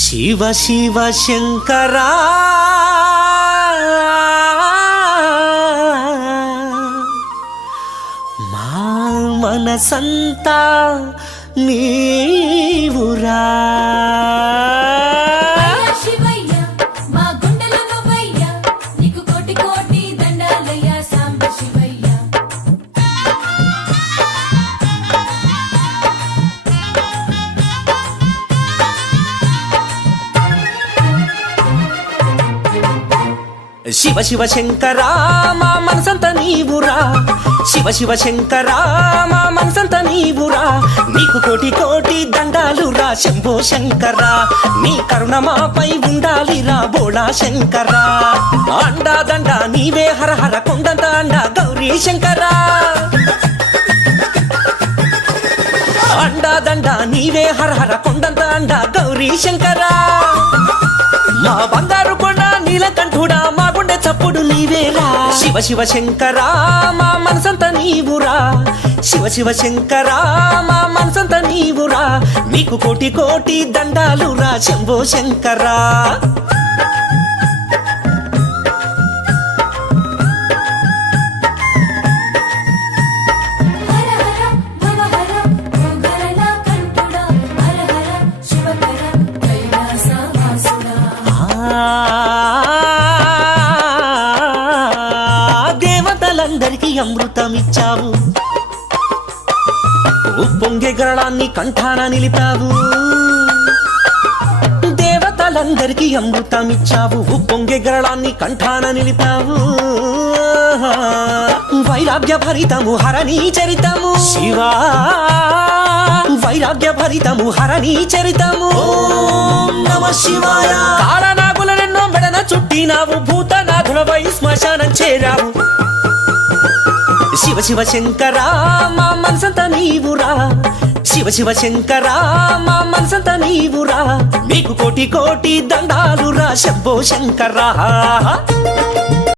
శివ శివ శంకరా మా మనసంతా నీవురా. శివ శివ శంకరా మా మనసంత నీవురా. శివ శివ శంకరా మా మనసంత నీవురా. నీకు కోటి కోటి దండాలురా శంభో శంకరా. నీ కరుణ మాపై ఉండాలిరా బోళా శంకరా. అండా దండ నీవే హర హర కొండంత అండ గౌరీ శంకరా. అండా దండ నీవే హర హర కొండంత అండ గౌరీ శంకరా. మా బంగారు కొండ నీలకంఠుడా మా గుండె చప్పుడు నీవేరా. శివ శివ శంకరా మా మనసంత నీవురా. శివ శివ శంకరా మా మనసంత నీవురా. నీకు కోటి కోటి దండాలురా శంభో శంకరా. దేవతలందరికీ అమృతమిచ్చావు, ఉప్పొంగే గరళాన్ని కంఠాన నిలిపావు. దేవతలందరికీ అమృతమిచ్చావు, ఉప్పొంగే గరళాన్ని కంఠాన నిలిపావు. వైరాగ్య భరితము హరణీ చరితము శివా. వైరాగ్య భరితము హరణీ చరితము నమ శివాయ. కాళనాగులనెన్నో మెడన చుట్టినావు, భూతనాథులవై శ్మశానం చేరావు. శివ శివ శంకరా మా మనసంత నీవురా. శివ శివ శంకరా మా మనసంత నీవురా. నీకు కోటి కోటి దండాలురా శంభో శంకరా.